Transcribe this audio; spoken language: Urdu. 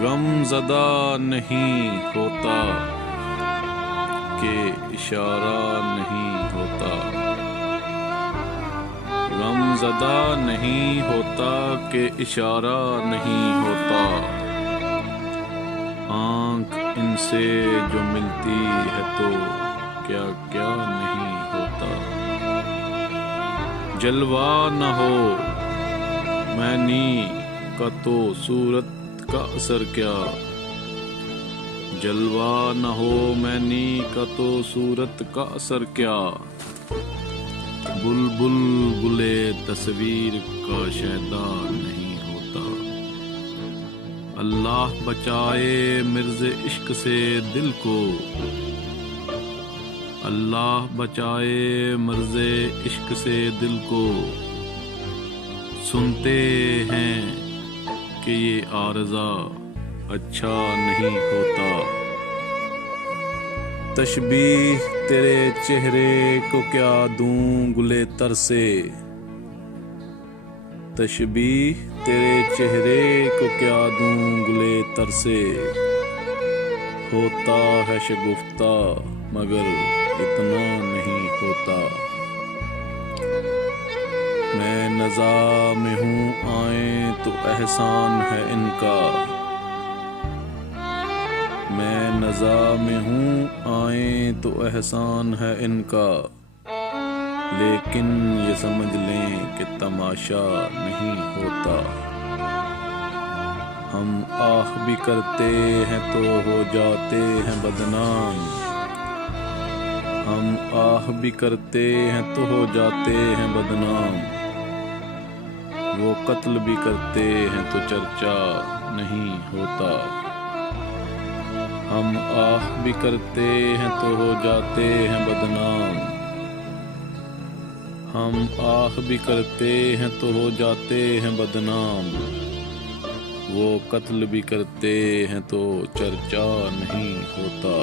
غم زدہ نہیں ہوتا کہ اشارہ نہیں ہوتا، غم زدہ نہیں ہوتا کہ اشارہ نہیں ہوتا، آنکھ ان سے جو ملتی ہے تو کیا کیا نہیں ہوتا، جلوہ نہ ہو معنی کا تو صورت کا اثر کیا، جلوہ نہ ہو معنی کا تو صورت کا اثر کیا، بلبل گلے تصویر کا شیدا نہیں ہوتا، اللہ بچائے مرز عشق سے دل کو، اللہ بچائے مرز عشق سے دل کو، سنتے ہیں کہ یہ عارضہ اچھا نہیں ہوتا، تشبیہ تیرے چہرے کو کیا دوں گلے تر سے، تشبیہ تیرے چہرے کو کیا دوں گلے تر سے، ہوتا ہے شگفتہ مگر اتنا نہیں ہوتا، میں نزاع میں ہوں آئیں تو احسان ہے ان کا، میں نزاع میں ہوں آئیں تو احسان ہے ان کا، لیکن یہ سمجھ لیں کہ تماشا نہیں ہوتا، ہم آہ بھی کرتے ہیں تو ہو جاتے ہیں بدنام، ہم آہ بھی کرتے ہیں تو ہو جاتے ہیں بدنام، وہ قتل بھی کرتے ہیں تو چرچا نہیں ہوتا، ہم آہ بھی کرتے ہیں تو ہو جاتے ہیں بدنام، ہم آہ بھی کرتے ہیں تو ہو جاتے ہیں بدنام، وہ قتل بھی کرتے ہیں تو چرچا نہیں ہوتا۔